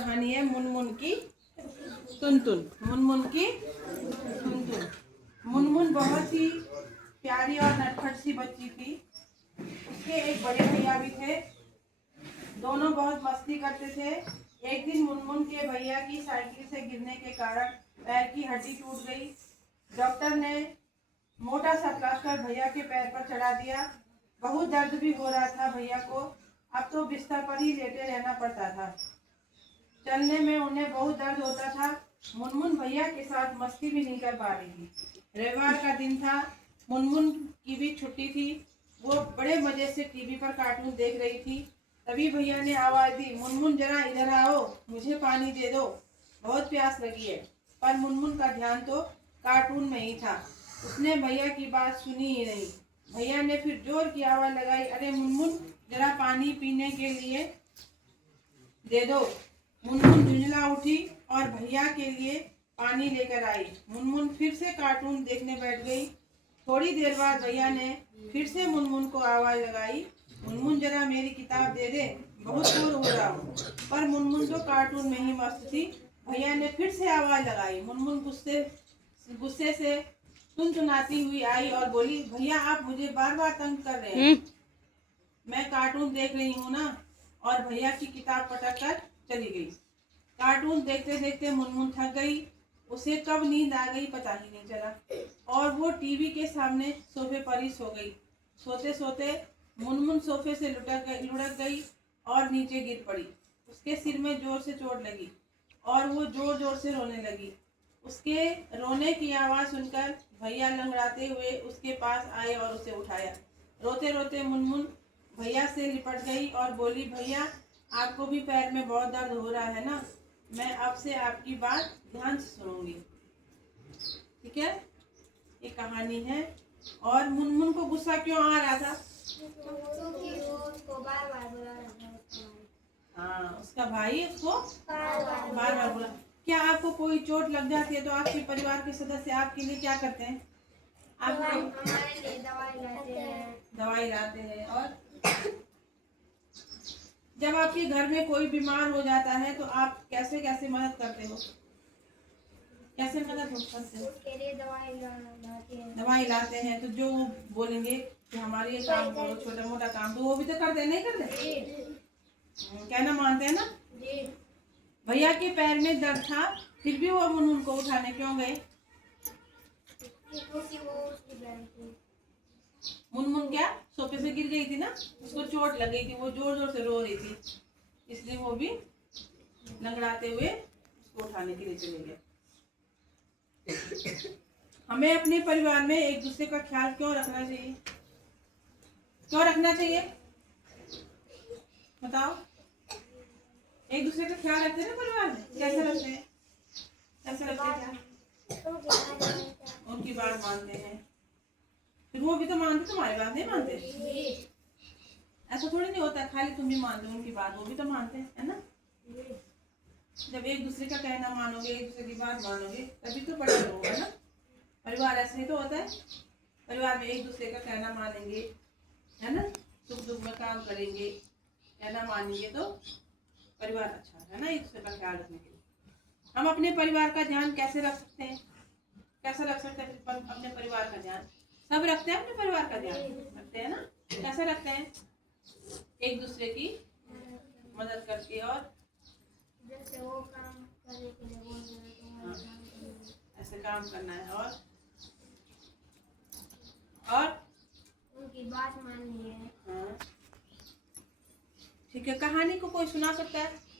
कहानी है मुनमुन की टुनटुन। मुनमुन की टुनटुन। मुनमुन बहुत ही प्यारी और नटखट सी बच्ची थी। उसके एक बड़े भैया भी थे। दोनों बहुत मस्ती करते थे। एक दिन मुनमुन के भैया की साइकिल से गिरने के कारण पैर की हड्डी टूट गई। डॉक्टर ने मोटा सा प्लास्टर भैया के पैर पर चढ़ा दिया। बहुत दर्द भी हो रहा था भैया को। अब तो बिस्तर पर ही लेटे रहना पड़ता था। चलने में उन्हें बहुत दर्द होता था। मुनमुन भैया के साथ मस्ती भी नहीं कर पा रही थी। रविवार का दिन था। मुनमुन की भी छुट्टी थी। वो बड़े मजे से टीवी पर कार्टून देख रही थी। तभी भैया ने आवाज दी, मुनमुन जरा इधर आओ, मुझे पानी दे दो, बहुत प्यास लगी है। पर मुनमुन का ध्यान तो कार्टून में ही था। उसने भैया की बात सुनी ही नहीं। भैया ने फिर जोर की आवाज लगाई, अरे मुनमुन जरा पानी पीने के लिए दे दो। मुनमुन झुंझला उठी और भैया के लिए पानी लेकर आई। मुनमुन फिर से कार्टून देखने बैठ गई। थोड़ी देर बाद भैया ने फिर से मुनमुन को आवाज लगाई, मुनमुन जरा मेरी किताब दे दे, बहुत बोर हो रहा हूँ। पर मुनमुन तो कार्टून में ही मस्त थी। भैया ने फिर से आवाज लगाई। मुनमुन गुस्से से टुनटुनाती हुई आई और बोली, भैया आप मुझे बार बार तंग कर रहे हैं। मैं कार्टून देख रही हूँ ना। और भैया की किताब पटक कर चली गई। कार्टून देखते देखते मुनमुन थक गई। उसे कब नींद आ गई पता ही नहीं चला और वो टीवी के सामने सोफे पर ही सो गई। सोते सोते मुनमुन सोफे से लुढ़क गई और नीचे गिर पड़ी। उसके सिर में जोर से चोट लगी और वो जोर जोर से रोने लगी। उसके रोने की आवाज सुनकर भैया लंगड़ाते हुए उसके पास आए और उसे उठाया। रोते रोते मुनमुन भैया से लिपट गई और बोली, भैया आपको भी पैर में बहुत दर्द हो रहा है ना, मैं अब से आपकी बात ध्यान से सुनूंगी। ठीक है, ये कहानी है। और मुनमुन को गुस्सा क्यों आ रहा था? क्योंकि वो उसको बार बार बुला रहा था। हाँ, उसका भाई उसको बार बार बोला। क्या आपको कोई चोट लग जाती है तो आपके परिवार के सदस्य आपके लिए क्या करते हैं? आपको हमारे लिए दवाई लाते हैं। और जब आपके घर में कोई बीमार हो जाता है तो आप कैसे कैसे मदद करते हो? कैसे मदद करते हो? उसके लिए दवाई लाते हैं तो जो वो बोलेंगे कि हमारे ये काम करो, छोटा मोटा काम, तो वो भी तो करते हैं, नहीं करते? कहना मानते हैं ना? भैया के पैर में दर्द था फिर भी वो मुनमुन को उठाने क्यों गए? क्योंकि वो उसकी बहन थी। मुनमुन क्या सोफे से गिर गई थी ना, उसको चोट लग गई थी, वो जोर जोर से रो रही थी, इसलिए वो भी लंगड़ाते हुए उसको उठाने के लिए चले गए। हमें अपने परिवार में एक दूसरे का ख्याल क्यों रखना चाहिए? क्यों रखना चाहिए बताओ? एक दूसरे का ख्याल रखते हैं ना परिवार में, कैसे रखते हैं? कैसे रखते हैं? उनकी बात मानते हैं, फिर वो भी तो मानते, तुम्हारी बात नहीं मानते? ऐसा थोड़ी नहीं होता खाली तुम भी मानते हो उनकी बात, वो भी तो मानते हैं, है ना? जब एक दूसरे का कहना मानोगे, एक दूसरे की बात मानोगे, तभी तो बड़ा होगा ना। परिवार ऐसे ही तो होता है। परिवार में एक दूसरे का कहना मानेंगे, है ना, सुख दुख में काम करेंगे, कहना मानेंगे तो परिवार अच्छा है ना, एक दूसरे का ख्याल रखने के लिए। हम अपने परिवार का ध्यान कैसे रख सकते हैं? कैसे रख सकते हैं अपने परिवार का ध्यान? सब रखते हैं अपने परिवार का ध्यान, रखते हैं ना? कैसे रखते हैं? एक दूसरे की मदद करके और जैसे वो काम करने के लिए बोल रहे हैं तो ऐसे काम करना है और उनकी बात माननी है। हाँ, ठीक है। कहानी को कोई सुना सकता है?